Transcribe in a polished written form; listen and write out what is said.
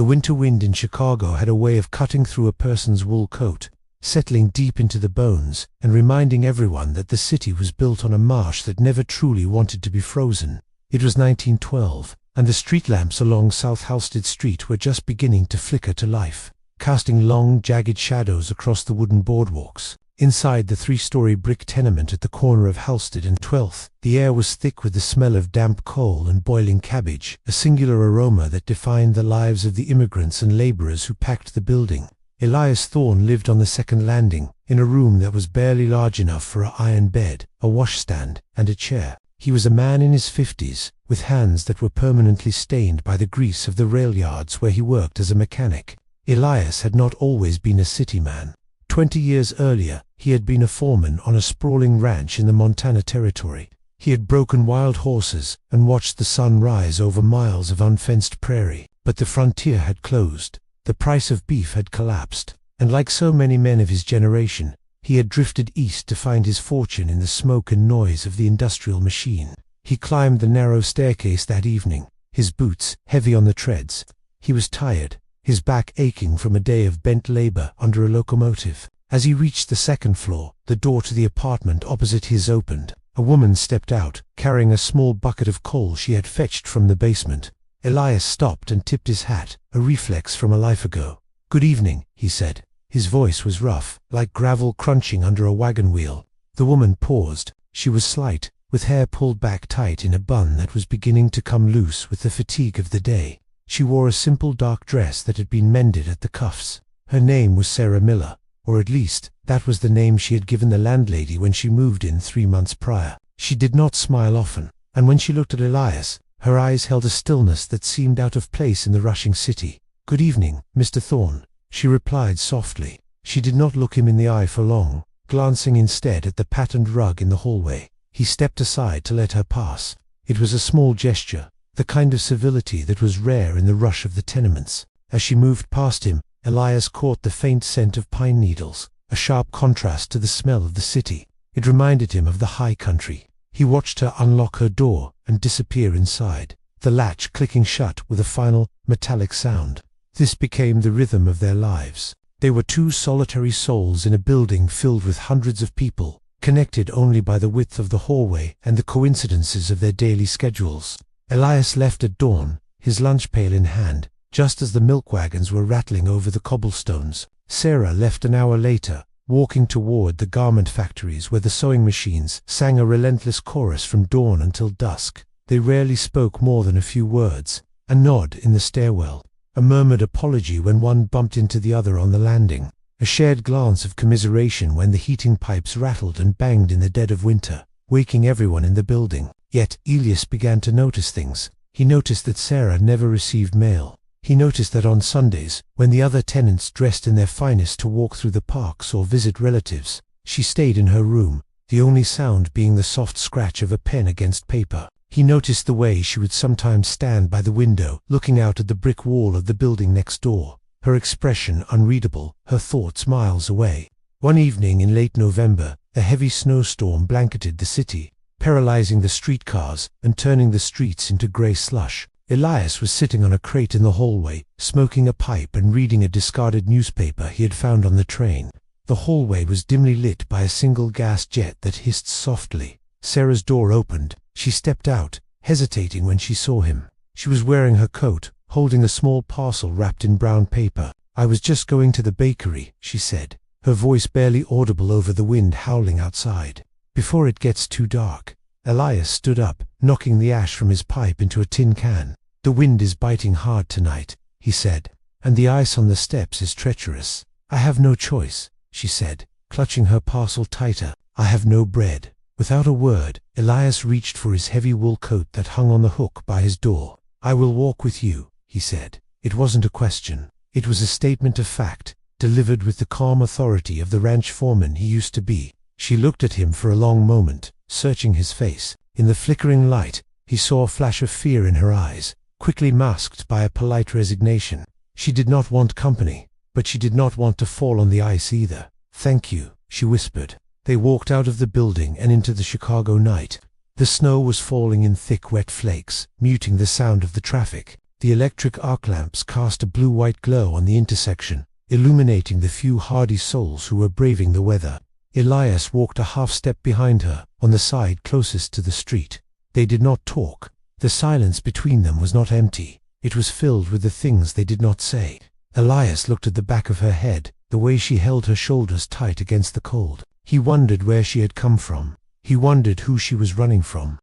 The winter wind in Chicago had a way of cutting through a person's wool coat, settling deep into the bones, and reminding everyone that the city was built on a marsh that never truly wanted to be frozen. It was 1912, and the street lamps along South Halsted Street were just beginning to flicker to life, casting long, jagged shadows across the wooden boardwalks. Inside the 3-story brick tenement at the corner of Halsted and 12th, the air was thick with the smell of damp coal and boiling cabbage, a singular aroma that defined the lives of the immigrants and laborers who packed the building. Elias Thorne lived on the second landing, in a room that was barely large enough for an iron bed, a washstand, and a chair. He was a man in his 50s, with hands that were permanently stained by the grease of the rail yards where he worked as a mechanic. Elias had not always been a city man. 20 years earlier, he had been a foreman on a sprawling ranch in the Montana Territory. He had broken wild horses and watched the sun rise over miles of unfenced prairie. But the frontier had closed. The price of beef had collapsed, and like so many men of his generation, he had drifted east to find his fortune in the smoke and noise of the industrial machine. He climbed the narrow staircase that evening, his boots heavy on the treads. He was tired, his back aching from a day of bent labor under a locomotive. As he reached the second floor, the door to the apartment opposite his opened. A woman stepped out, carrying a small bucket of coal she had fetched from the basement. Elias stopped and tipped his hat, a reflex from a life ago. "Good evening," he said. His voice was rough, like gravel crunching under a wagon wheel. The woman paused. She was slight, with hair pulled back tight in a bun that was beginning to come loose with the fatigue of the day. She wore a simple dark dress that had been mended at the cuffs. Her name was Sarah Miller, or at least, that was the name she had given the landlady when she moved in 3 months prior. She did not smile often, and when she looked at Elias, her eyes held a stillness that seemed out of place in the rushing city. "Good evening, Mr. Thorne," she replied softly. She did not look him in the eye for long, glancing instead at the patterned rug in the hallway. He stepped aside to let her pass. It was a small gesture, the kind of civility that was rare in the rush of the tenements. As she moved past him, Elias caught the faint scent of pine needles, a sharp contrast to the smell of the city. It reminded him of the high country. He watched her unlock her door and disappear inside, the latch clicking shut with a final, metallic sound. This became the rhythm of their lives. They were two solitary souls in a building filled with hundreds of people, connected only by the width of the hallway and the coincidences of their daily schedules. Elias left at dawn, his lunch pail in hand, just as the milk wagons were rattling over the cobblestones. Sarah left an hour later, walking toward the garment factories where the sewing machines sang a relentless chorus from dawn until dusk. They rarely spoke more than a few words, a nod in the stairwell, a murmured apology when one bumped into the other on the landing, a shared glance of commiseration when the heating pipes rattled and banged in the dead of winter, waking everyone in the building. Yet Elias began to notice things. He noticed that Sarah never received mail. He noticed that on Sundays, when the other tenants dressed in their finest to walk through the parks or visit relatives, she stayed in her room, the only sound being the soft scratch of a pen against paper. He noticed the way she would sometimes stand by the window, looking out at the brick wall of the building next door, her expression unreadable, her thoughts miles away. One evening in late November, a heavy snowstorm blanketed the city, paralyzing the streetcars and turning the streets into grey slush. Elias was sitting on a crate in the hallway, smoking a pipe and reading a discarded newspaper he had found on the train. The hallway was dimly lit by a single gas jet that hissed softly. Sarah's door opened. She stepped out, hesitating when she saw him. She was wearing her coat, holding a small parcel wrapped in brown paper. "I was just going to the bakery," she said, her voice barely audible over the wind howling outside. "Before it gets too dark." Elias stood up, knocking the ash from his pipe into a tin can. "The wind is biting hard tonight," he said, "and the ice on the steps is treacherous." "I have no choice," she said, clutching her parcel tighter. "I have no bread." Without a word, Elias reached for his heavy wool coat that hung on the hook by his door. "I will walk with you," he said. It wasn't a question. It was a statement of fact, delivered with the calm authority of the ranch foreman he used to be. She looked at him for a long moment, searching his face. In the flickering light, he saw a flash of fear in her eyes, quickly masked by a polite resignation. She did not want company, but she did not want to fall on the ice either. "Thank you," she whispered. They walked out of the building and into the Chicago night. The snow was falling in thick wet flakes, muting the sound of the traffic. The electric arc lamps cast a blue-white glow on the intersection, illuminating the few hardy souls who were braving the weather. Elias walked a half-step behind her, on the side closest to the street. They did not talk. The silence between them was not empty. It was filled with the things they did not say. Elias looked at the back of her head, the way she held her shoulders tight against the cold. He wondered where she had come from. He wondered who she was running from.